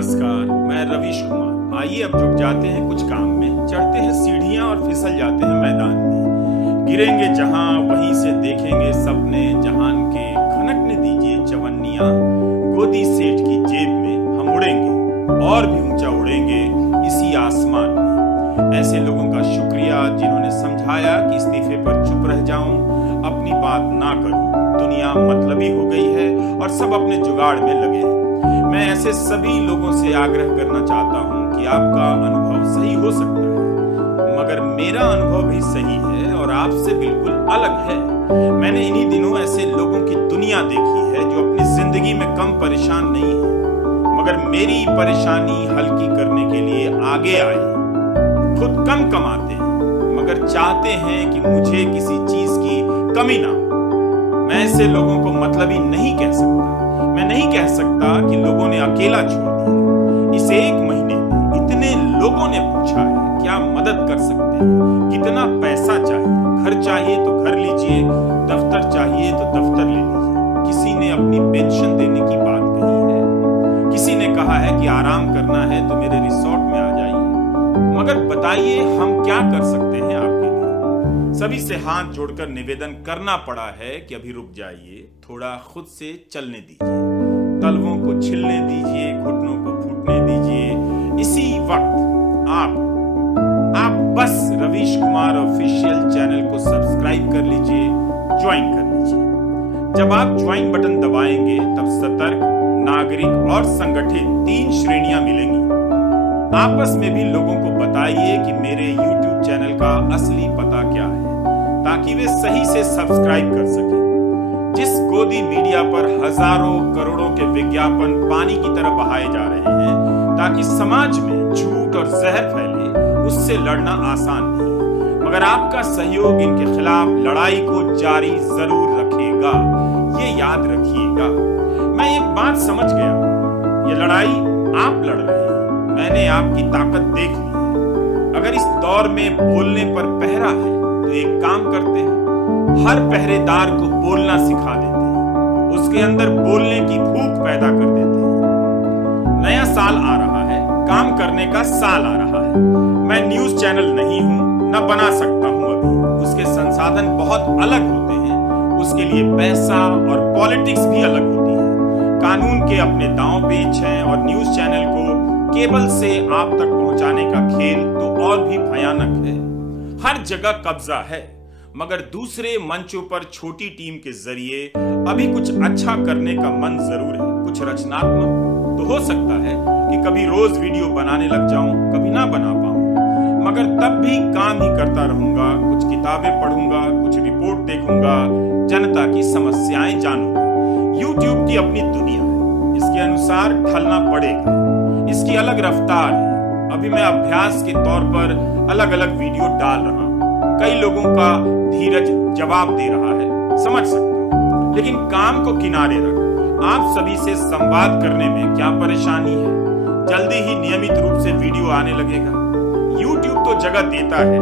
नमस्कार, मैं रवीश कुमार। आइए अब जुट जाते हैं कुछ काम में, चढ़ते हैं सीढ़ियां और फिसल जाते हैं मैदान में। गिरेंगे जहां वहीं से देखेंगे सपने जहान के, खनकने दीजिए चवन्नियां गोदी सेठ की जेब में। हम उड़ेंगे और भी ऊंचा उड़ेंगे इसी आसमान में। ऐसे लोगों का शुक्रिया जिन्होंने समझाया कि इस्तीफे पर चुप रह जाऊं, अपनी बात ना करूं, दुनिया मतलबी हो गई है और सब अपने जुगाड़ में लगे हैं। मैं ऐसे सभी लोगों से आग्रह करना चाहता हूं कि आपका अनुभव सही हो सकता है, मगर मेरा अनुभव भी सही है और आपसे बिल्कुल अलग है। मैंने इन्हीं दिनों ऐसे लोगों की दुनिया देखी है जो अपनी जिंदगी में कम परेशान नहीं है, मगर मेरी परेशानी हल्की करने के लिए आगे आए। खुद कम कमाते हैं मगर चाहते हैं कि मुझे किसी चीज की कमी ना हो। मैं ऐसे लोगों को मतलबी नहीं कह सकता। मैं नहीं कह सकता कि लोगों ने अकेला छोड़ दिया। इस एक महीने में इतने लोगों ने पूछा है क्या मदद कर सकते हैं, कितना पैसा चाहिए, घर चाहिए तो घर लीजिए, दफ्तर चाहिए तो दफ्तर ले लीजिए। किसी ने अपनी पेंशन देने की बात कही है, किसी ने कहा है कि आराम करना है तो मेरे रिसोर्ट में आ जाइए। मगर बताइए हम क्या कर सकते हैं आपके लिए। सभी से हाथ जोड़कर निवेदन करना पड़ा है कि अभी रुक जाइए, थोड़ा खुद से चलने दीजिए, तलवों को छिलने दीजिए, घुटनों को फूटने दीजिए। इसी वक्त आप बस रवीश कुमार ऑफिशियल चैनल को सब्सक्राइब कर लीजिए, ज्वाइन कर लीजिए। जब आप ज्वाइन बटन दबाएंगे तब सतर्क, नागरिक और संगठित 3 श्रेणियां मिलेंगी। आपस में भी लोगों को बताइए कि मेरे YouTube चैनल का असली पता क्या है, ताकि वे सही से सब्सक्राइब कर सकें। जिस गोदी मीडिया पर हजारों करोड़ों के विज्ञापन पानी की तरह बहाए जा रहे हैं ताकि समाज में झूठ और जहर फैले, उससे लड़ना आसान नहीं, मगर आपका सहयोग इनके खिलाफ लड़ाई को जारी जरूर रखेगा। ये याद रखिएगा। मैं एक बात समझ गया, ये लड़ाई आप लड़ रहे हैं, मैंने आपकी ताकत देख ली है। अगर इस दौर में बोलने पर पहरा है तो एक काम करते हैं, हर पहरेदार को बोलना सिखा देते हैं, उसके अंदर बोलने की भूख पैदा कर देते हैं। नया साल आ रहा है, काम करने का साल आ रहा है। मैं न्यूज चैनल नहीं हूं, न बना सकता हूं अभी, उसके संसाधन बहुत अलग होते हैं, उसके लिए पैसा और पॉलिटिक्स भी अलग होती है। कानून के अपने दांव पेच हैं और न्यूज चैनल को केबल से आप तक पहुंचाने का खेल तो और भी भयानक है। हर जगह कब्जा है, मगर दूसरे मंचों पर छोटी टीम के जरिए अभी कुछ अच्छा करने का मन जरूर है, कुछ रचनात्मक। तो हो सकता है कि कभी रोज वीडियो बनाने लग जाऊं, कभी ना बना पाऊं, मगर तब भी काम ही करता रहूंगा। कुछ किताबें पढ़ूंगा, कुछ रिपोर्ट देखूंगा, जनता की समस्याएं जानूंगा। YouTube की अपनी दुनिया है, इसके अनुसार ढलना पड़ेगा, इसकी अलग रफ्तार है। अभी मैं अभ्यास के तौर पर अलग अलग वीडियो डाल रहा हूं, कई लोगों का धीरज जवाब दे रहा है, समझ सकता हूं, लेकिन काम को किनारे रख आप सभी से संवाद करने में क्या परेशानी है। जल्दी ही नियमित रूप से वीडियो आने लगेगा। YouTube तो जगह देता है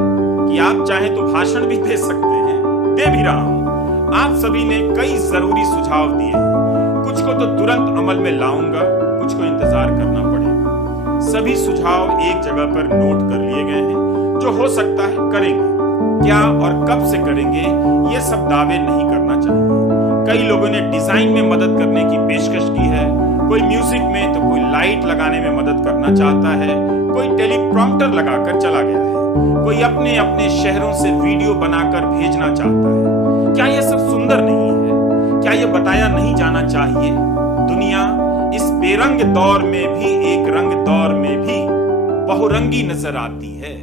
कि आप चाहे तो भाषण भी दे सकते हैं, दे भी रहा हूं। आप सभी ने कई जरूरी सुझाव दिए हैं, कुछ को तो तुरंत अमल में लाऊंगा, कुछ को इंतजार करना पड़ेगा। सभी सुझाव एक जगह पर नोट कर लिए गए हैं, जो हो सकता है करेंगे। क्या और कब से करेंगे ये सब दावे नहीं करना चाहिए। कई लोगों ने डिजाइन में मदद करने की पेशकश की है, कोई म्यूजिक में तो कोई लाइट लगाने में मदद करना चाहता है, कोई टेलीप्रॉम्प्टर लगाकर चला गया है, कोई अपने अपने शहरों से वीडियो बनाकर भेजना चाहता है। क्या यह सब सुंदर नहीं है? क्या यह बताया नहीं जाना चाहिए? दुनिया इस बेरंग दौर में भी एक रंग दौर में भी बहुरंगी नजर आती है।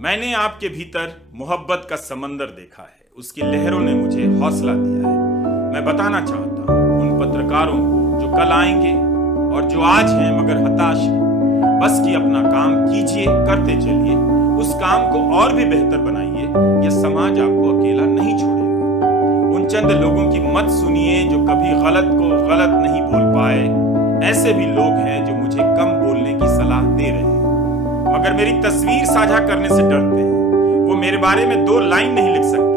मैंने आपके भीतर मोहब्बत का समंदर देखा है, उसकी लहरों ने मुझे हौसला दिया है। मैं बताना चाहता हूं उन पत्रकारों को जो कल आएंगे और जो आज हैं मगर हताश हैं, बस कि अपना काम कीजिए, करते चलिए, उस काम को और भी बेहतर बनाइए। यह समाज आपको अकेला नहीं छोड़ेगा। उन चंद लोगों की मत सुनिए जो कभी गलत को गलत नहीं बोल पाए। ऐसे भी लोग हैं जो मुझे कम बोलने की सलाह दे रहे हैं, मगर मेरी तस्वीर साझा करने से डरते हैं। वो मेरे बारे में 2 लाइन नहीं लिख सकते,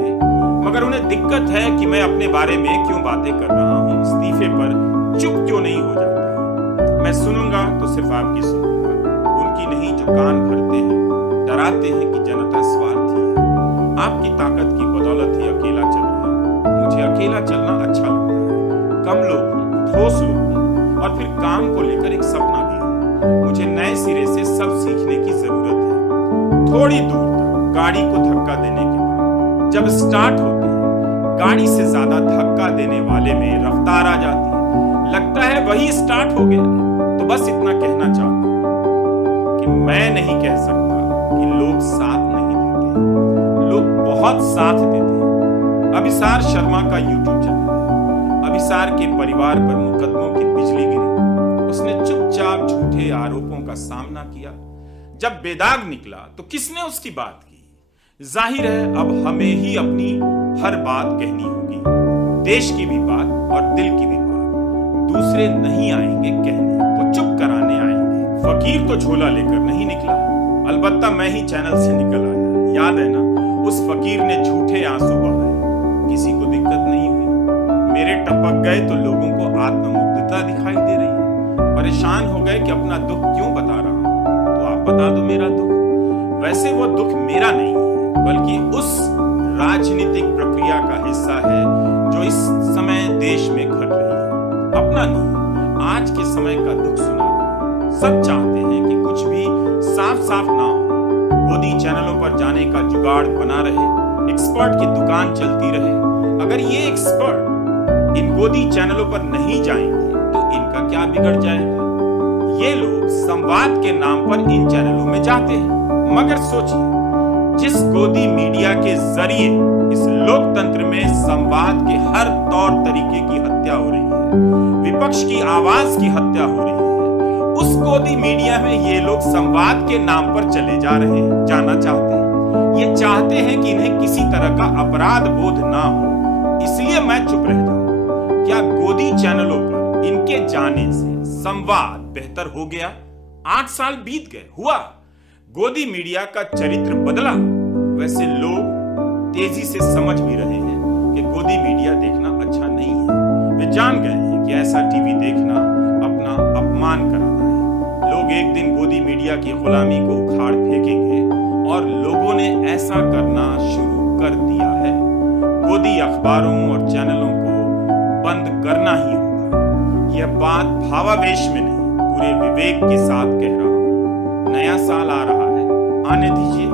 मगर उन्हें दिक्कत है कि मैं अपने बारे में क्यों बातें कर रहा हूं, इस्तीफे पर चुप क्यों नहीं हो जाता। मैं सुनूंगा तो सिर्फ आपकी सुनूंगा, उनकी नहीं जो कान भरते हैं, डराते हैं कि जनता स्वार्थी है। आपकी ताकत की बदौलत ही अकेला चल रहा हूं। मुझे अकेला चलना अच्छा लगता है। कम लोग हों, ठोस लोग हों और फिर काम को लेकर एक सपना भी हो। मुझे नए सिरे से सब सीखने की जरूरत है। थोड़ी दूर तक गाड़ी को धक्का देने के बाद जब स्टार्ट होती है, गाड़ी से ज्यादा धक्का देने वाले में रफ्तार आ जाती है। लगता है वही स्टार्ट हो गया। तो बस इतना कहना चाहता हूं कि मैं नहीं कह सकता कि लोग साथ नहीं देते। लोग बहुत साथ देते हैं। अभिसार शर्मा का यूट्यूब चैनल है। अभिसार के परिवार पर मुकदमों की बिजली गिरी। उसने चुपचाप झूठे आरोपों का सामना किया। जब बेदाग निकला तो किसने उसकी बात की? जाहिर है अब हमें ही अपनी हर बात कहनी होगी। देश की भी बात और दिल की भी बात। दूसरे नहीं आएंगे कहने, वो चुप कराने आएंगे। फकीर तो झोला लेकर नहीं निकला, अलबत्ता मैं ही चैनल से निकल आया। याद है ना, उस फकीर ने झूठे आंसू बहाए, किसी को दिक्कत नहीं हुई। मेरे टपक गए तो लोगों को आत्ममुग्धता दिखाई दे रही है। परेशान हो गए कि अपना दुख क्यों बता रहा हूं, तो आप बता दो मेरा दुख। वैसे वो दुख मेरा नहीं है, बल्कि उस राजनीतिक प्रक्रिया का हिस्सा है जो इस समय देश में घट रही है। अपना नहीं, आज के समय का दुख सुना रहा हूं। सब चाहते हैं कि कुछ भी साफ साफ ना हो। गोदी चैनलों पर जाने का जुगाड़ बना रहे, एक्सपर्ट की दुकान चलती रहे। अगर ये एक्सपर्ट इन गोदी चैनलों पर नहीं जाएंगे तो इनका क्या बिगड़ जाएगा? ये लोग संवाद के नाम पर इन चैनलों में जाते हैं, मगर सोचिए, जिस गोदी मीडिया के जरिए इस लोकतंत्र में संवाद के हर तौर तरीके की हत्या हो रही है, विपक्ष की आवाज की हत्या हो रही है, उस गोदी मीडिया में ये लोग संवाद के नाम पर चले जा रहे हैं, जाना चाहते हैं। ये चाहते हैं कि इन्हें किसी तरह का अपराध बोध ना हो, इसलिए मैं चुप रह जाऊं। क्या गोदी चैनलों पर इनके जाने से संवाद बेहतर हो गया? 8 साल बीत गए, हुआ? गोदी मीडिया का चरित्र बदला? वैसे लोग तेजी से समझ भी रहे हैं कि गोदी मीडिया देखना अच्छा नहीं है। वे जान गए हैं कि ऐसा टीवी देखना अपना अपमान कराना है। लोग एक दिन गोदी मीडिया की गुलामी को उखाड़ फेंकेंगे और लोगों ने ऐसा करना शुरू कर दिया है। गोदी अखबारों और चैनलों को बंद करना ही होगा। यह बात भावावेश में नहीं, पूरे विवेक के साथ कह रहा हूं। नया साल आ रहा है, आने दीजिए।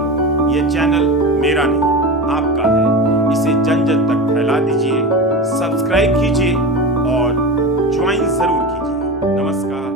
ये चैनल मेरा नहीं, आपका है। इसे जन जन तक फैला दीजिए, सब्सक्राइब कीजिए और ज्वाइन जरूर कीजिए। नमस्कार।